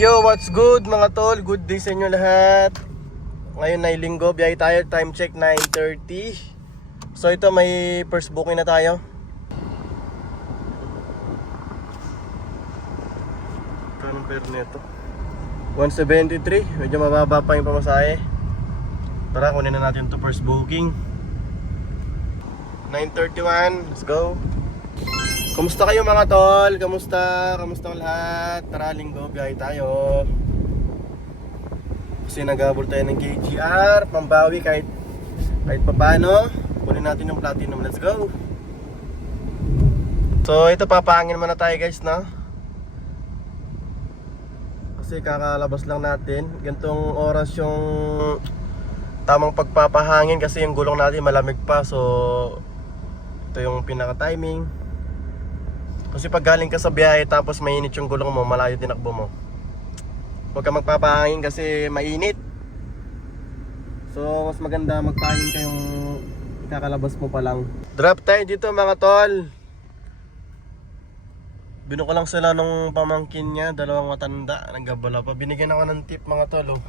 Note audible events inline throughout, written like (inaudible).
Yo, what's good mga tol? Good day sa inyo lahat. Ngayon ay linggo, biyahe tayo. Time check 9.30. So ito may first booking na tayo. Kanong pero nito? 173. Medyo mababa pa yung pamasahe. Tara, kunin na natin to first booking. 9.31. Let's go. Kumusta kayo mga tol? Kamusta ang lahat? Tara, linggo, biyahe tayo. Kasi nagabol tayo ng KGR, pambawi kahit kahit papano. Kunin natin yung platinum. Let's go! So, ito papahangin muna tayo guys, no? Kasi kakalabas lang natin. Gantong oras yung tamang pagpapahangin kasi yung gulong natin malamig pa. So, ito yung pinaka-timing. Kasi pag galing ka sa biyahe tapos mainit yung gulong mo, malayo tinakbo mo. Huwag ka magpapahangin kasi mainit. So, mas maganda magpahangin kayong kakalabas mo pa lang. Drop tayo dito mga tol. Bino ko lang sila nung pamangkin niya, dalawang matanda, naggabala pa. Binigyan ako ng tip mga tol, oh.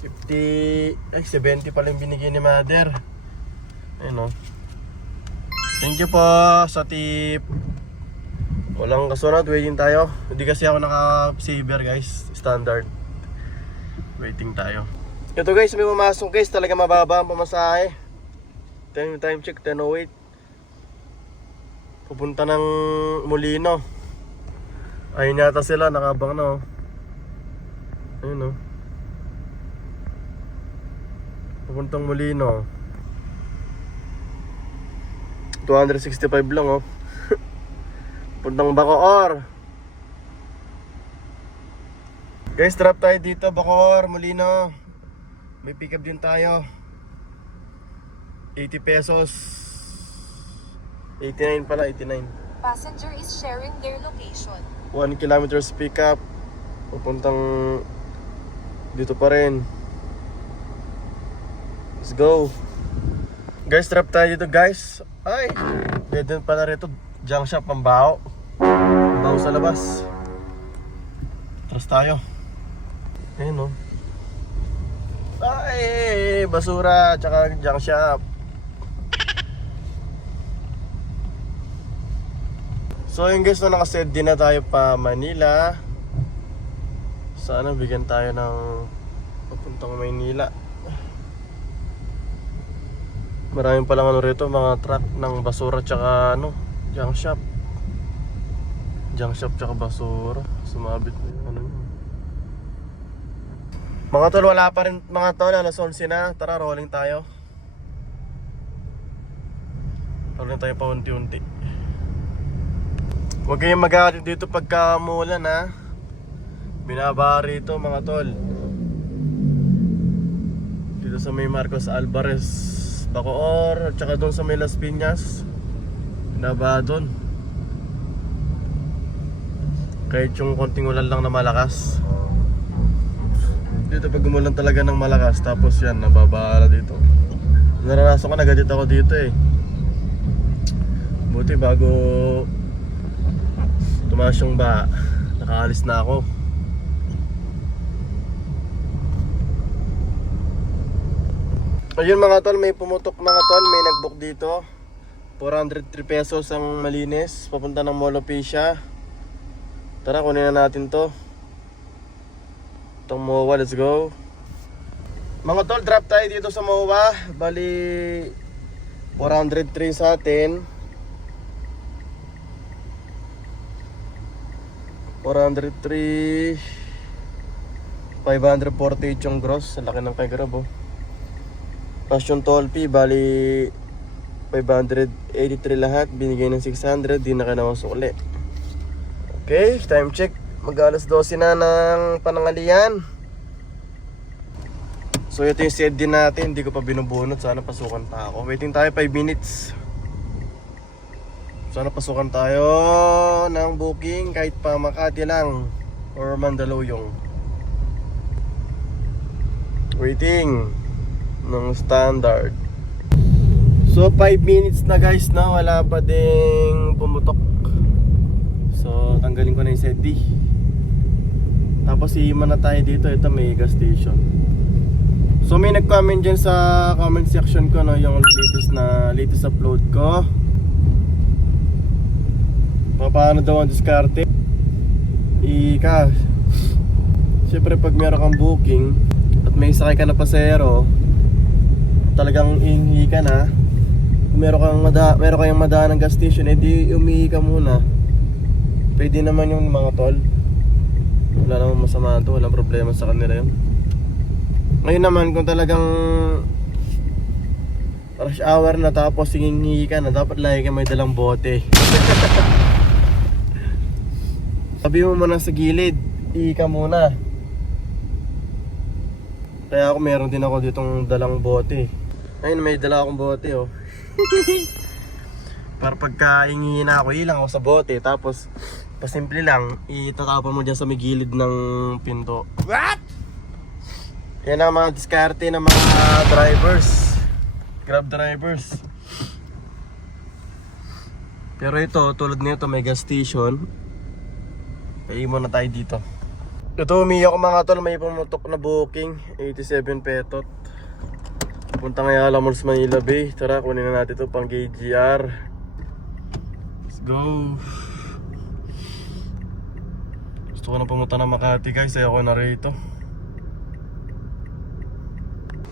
50, ay 70 pala yung binigyan ni mother. Ayun oh. Thank you po sa tip. Walang kasunod, waiting tayo. Hindi kasi ako naka-saver guys, standard. Waiting tayo. Ito guys, may pumasok guys, talaga mababa ang pamasahe. Time, time check, 10.08. Pupunta ng Molino. Ayun yata sila, nakabang na oh. Ayun oh. Pupuntang Molino. 265 lang oh. (laughs) Puntang Bacoor. Guys, drop tayo dito, Bacoor, Molino. May pick up din tayo. 80 pesos. 89 pala, 89. Passenger is sharing their location. 1 kilometers pick up. Pupuntang dito pa rin. Let's go. Guys, drop tayo dito guys. Ay, dead end pala rito. Junk shop. Ang bao sa labas. Tras tayo. Ayun oh. Ay, basura, tsaka junk shop. So yung guys, no, nakaset din na tayo pa Manila. Sana bigyan tayo ng papuntang Maynila. Maraming palang ano rito, mga truck ng basura tsaka ano, junk shop. Junk shop tsaka basura. Sumabit na yung ano yun. Mga tol, wala pa rin mga tol, alas 11 na. Tara, rolling tayo. Rolling tayo pa unti-unti. Huwag kayong magalit dito pagka umulan ha. Binaba rito mga tol. Dito sa may Marcos Alvarez Bacoor at saka doon sa may Las Piñas. Binaba doon. Kahit yung konting ulan lang na malakas. Dito pag umulan talaga ng malakas tapos yan nababara dito. Naranasan ko na ganito ako dito eh. Buti bago tumaas yung ba nakaalis na ako ayun mga tol may pumutok mga tol may nagbook dito. 403 pesos ang malinis papunta ng Molopecia tara kunin na natin to. Itong MOA let's go. Mga tol drop tayo dito sa MOA. Bali 403 sa atin. 403 548 yung gross. Laki ng kay Grab oh Plus yung toll fee Bali 583 lahat Binigay ng 600 Di na ka namasukli Okay time check. Mag alas 12 na ng panangalian. So ito yung set din natin Hindi ko pa binubunot Sana pasukan pa ako. Waiting tayo 5 minutes. Sana pasukan tayo ng booking kahit pa Makati lang or Mandaluyong. Waiting ng standard. So 5 minutes na guys na wala pa ding pumutok. So tanggalin ko na yung SEDI. Tapos iiman na tayo dito, ito may gas station. So may nag-comment dyan sa comment section ko no, yung latest na latest upload ko. Pa- Paano daw ang diskarte? Ika. Siyempre pag meron kang booking at may sakay ka na pasero, talagang ihingi ka na. Kung meron kang mada, meron kayong madaan ng gas station, edi umihi ka muna. Pwede naman yung mga tol. Wala namang masama to, walang problema sa kanila yun. Ngayon naman kung talagang rush hour na tapos hingi ka na, dapat lagi ka may dalang bote. (laughs) Sabi mo muna sa gilid, ihi ka muna. Kaya ako meron din ako ditong dalang bote. Ayun, may dala akong bote oh. (laughs) Para pagka hingi na ako, ilang ako sa bote. Tapos, pasimple lang, itatapon mo dyan sa may gilid ng pinto. What? Yan ang mga diskarte ng mga drivers. Grab drivers. Pero ito, tulad nito, may gas station. Paimo na tayo dito. Ito, umiyak ko mga tol, may pumutok na booking. 87 petot. Punta ngayon Alamors Manila Bay. Tara, kunin na natin ito pang KGR. Let's go. Gusto ko na pumunta ng Makati guys, ayoko na rito.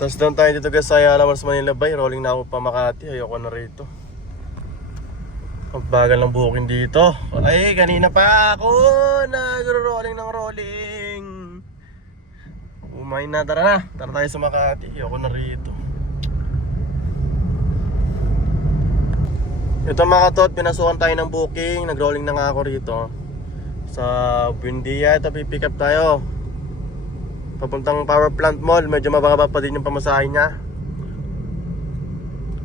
Tapos doon tayo dito guys sa Alamors Manila Bay. Rolling na ako pa Makati, ayoko na rito. Ang bagal ng booking dito. Ay, kanina pa ako nag-rolling ng rolling. Umay na, tara na. Tara tayo sa Makati. Ayoko na rito. Ito mga tot, pinasukan tayo ng booking. Nag-rolling na nga ako rito. Sa Buendia, ito pipick up tayo. Papuntang power plant mall. Medyo mababa pa din yung pamasahe niya.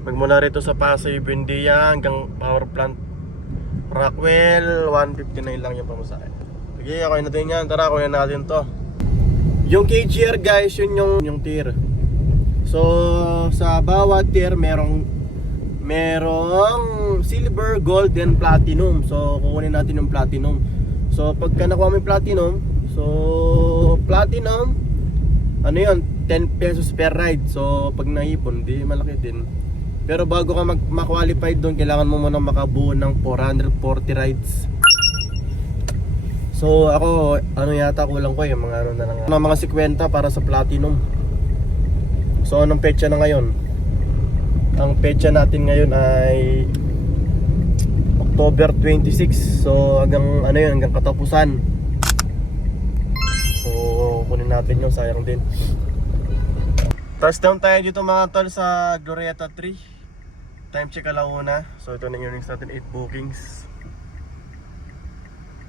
Magmula rito sa Pasay, Buendia hanggang power plant Rockwell, 159 lang yung pamasahe. Sige, ako na din yan. Tara, kunin natin to. Yung KGR guys, yun yung, yung tier. So, sa bawat tier, merong merong silver, gold, and platinum. So, kukunin natin yung platinum. So, pagka nakuha mo yung platinum, so, platinum, ano yun, 10 pesos per ride. So, pag naipon, di malaki din. Pero bago ka mag ma-qualified doon, kailangan mo muna makabuo ng 440 rides. So ako, ano yata kulang ko yung mga ano na lang. Mga 50 para sa platinum. So anong petsa na ngayon? Ang petsa natin ngayon ay October 26. So hanggang ano yun, hanggang katapusan. So kunin natin yung sayang din. Touchdown tayo dito mga tol sa Glorieta 3 Time check alauna So ito na yung earnings natin 8 bookings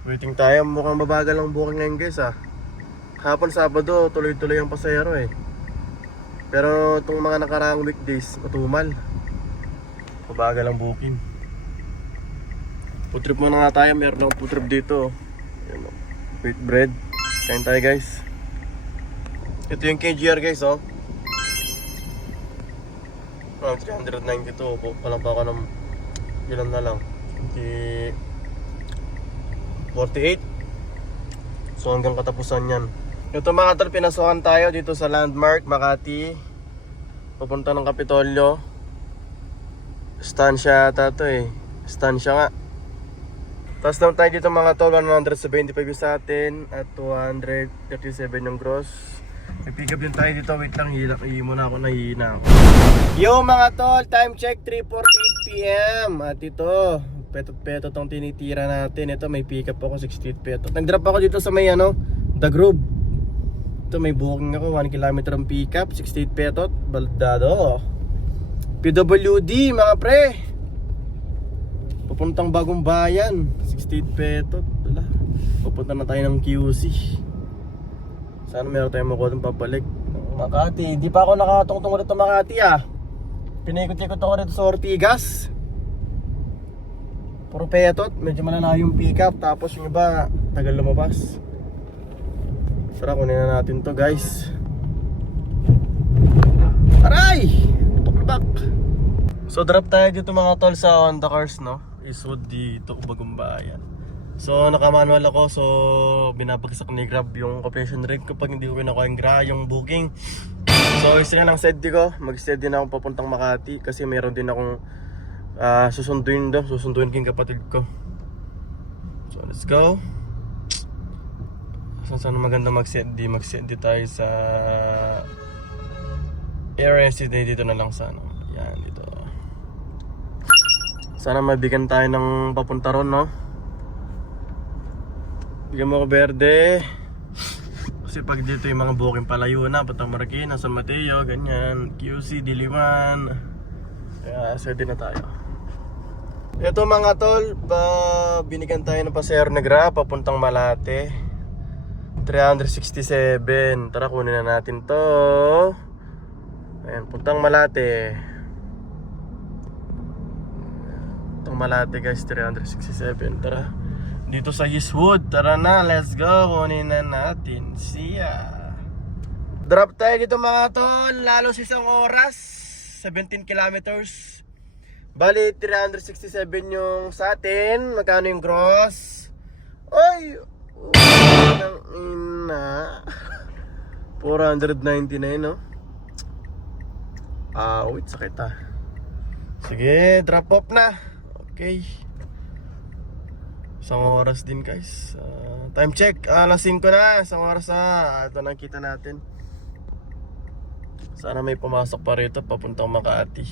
Waiting tayo Mukhang mabagal ang booking ngayon guys ah Hapon Sabado tuloy-tuloy ang pasayero eh Pero itong mga nakaraang weekdays Matumal Mabagal ang booking Food trip muna nga tayo Meron akong food trip dito Ayan. Wheat bread Kain tayo guys Ito yung KGR guys oh Parang 392 po. Palang pa ako ng ilan na lang. 20 48. So hanggang katapusan yan. Ito mga tol, pinasukan tayo dito sa Landmark, Makati. Papunta ng Kapitolyo. Stansya ata to eh. Stansya nga. Tapos naman tayo dito mga tol, 175 yung sa atin at 237 yung gross. May pick up din tayo dito. Wait lang, hila, hihimo na ako, nahihina ako. Yo mga tol, time check 3.48pm At ito, petot-petot ang tinitira natin Ito may pick up ako, 68 petot Nag-drop ako dito sa may ano, The Grove Ito may booking ako, 1 km ang pick up, 68 petot Baldado PWD mga pre. Papuntang bagong bayan 68 petot Wala, papunta na tayo ng QC Sana meron tayong makuha ng papalik Makati, di pa ako nakatungtong rito Makati ah. Pinikot-ikot ako dito sa Ortigas. Puro petot, medyo malala yung pickup. Tapos yung iba tagal lumabas. Tara kunin na natin to guys. Aray! Tukbak! So drop tayo dito mga tol sa Honda Cars no. Isod dito, bagong bayan. So, naka-manual ako. So, binabagsak ni Grab yung operation rate ko pag hindi ko kinukuha yung gra, yung booking. So, isa nga lang steady ko. Mag-steady na ako papuntang Makati kasi meron din akong ah, susunduin doon. Susunduin ko yung kapatid ko. So, let's go. Saan saan maganda mag-steady? Mag-steady tayo sa area steady dito na lang sa ano. Yan, dito. Sana mabigyan tayo ng papunta ron, no? Bigyan mo ko berde. Kasi pag dito yung mga booking palayo na, Batang Marikina, San Mateo, ganyan, QC, Diliman. Kaya ready na tayo. Ito mga tol, ba, binigyan tayo ng pasero na grab papuntang Malate. 367. Tara kunin na natin to. Ayan, puntang Malate. Puntang Malate guys, 367. Tara. Dito sa Eastwood. Tara na, let's go. Kunin na natin siya. Drop tayo dito mga tol. Lalo sa isang oras. 17 kilometers. Bali, 367 yung sa atin. Magkano yung gross? Ay! Ang ina. 499, no? Ah, wait, sakit ah. Sige, drop off na. Okay. Isang oras din guys. Ah, time check, alas 5 na. Isang oras na. Ito nakita natin. Sana may pumasok pa rito papuntang Makati.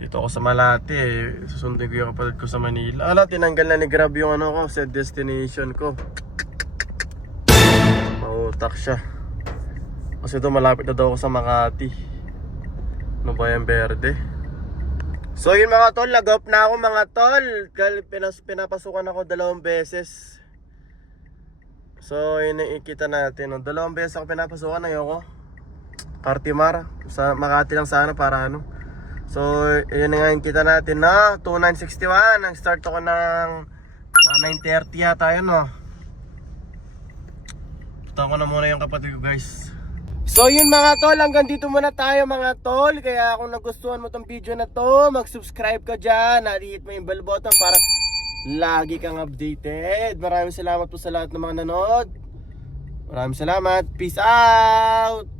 Dito ako sa Malate eh. Susundin ko yung kapatid ko sa Manila. Ala, tinanggal na ni Grab yung ano ko, set destination ko. Mautak siya. Kasi ito malapit na daw ako sa Makati. Ano ba yung Verde? So yun mga tol, nag-off na ako mga tol. Pinas, pinapasukan ako dalawang beses. So yun ang ikita natin. No? Dalawang beses ako pinapasukan, ayoko. Cartimar. Sa Makati lang sana para ano. So yun nga yung kita natin na 2961. Ang start ako ng mga 9.30 yata yun no. Punta ko na muna yung kapatid ko guys. So yun mga tol, hanggang dito muna tayo mga tol. Kaya kung nagustuhan mo tong video na to, mag-subscribe ka dyan. At-hit mo yung bell button para lagi kang updated. Maraming salamat po sa lahat ng mga nanood. Maraming salamat. Peace out!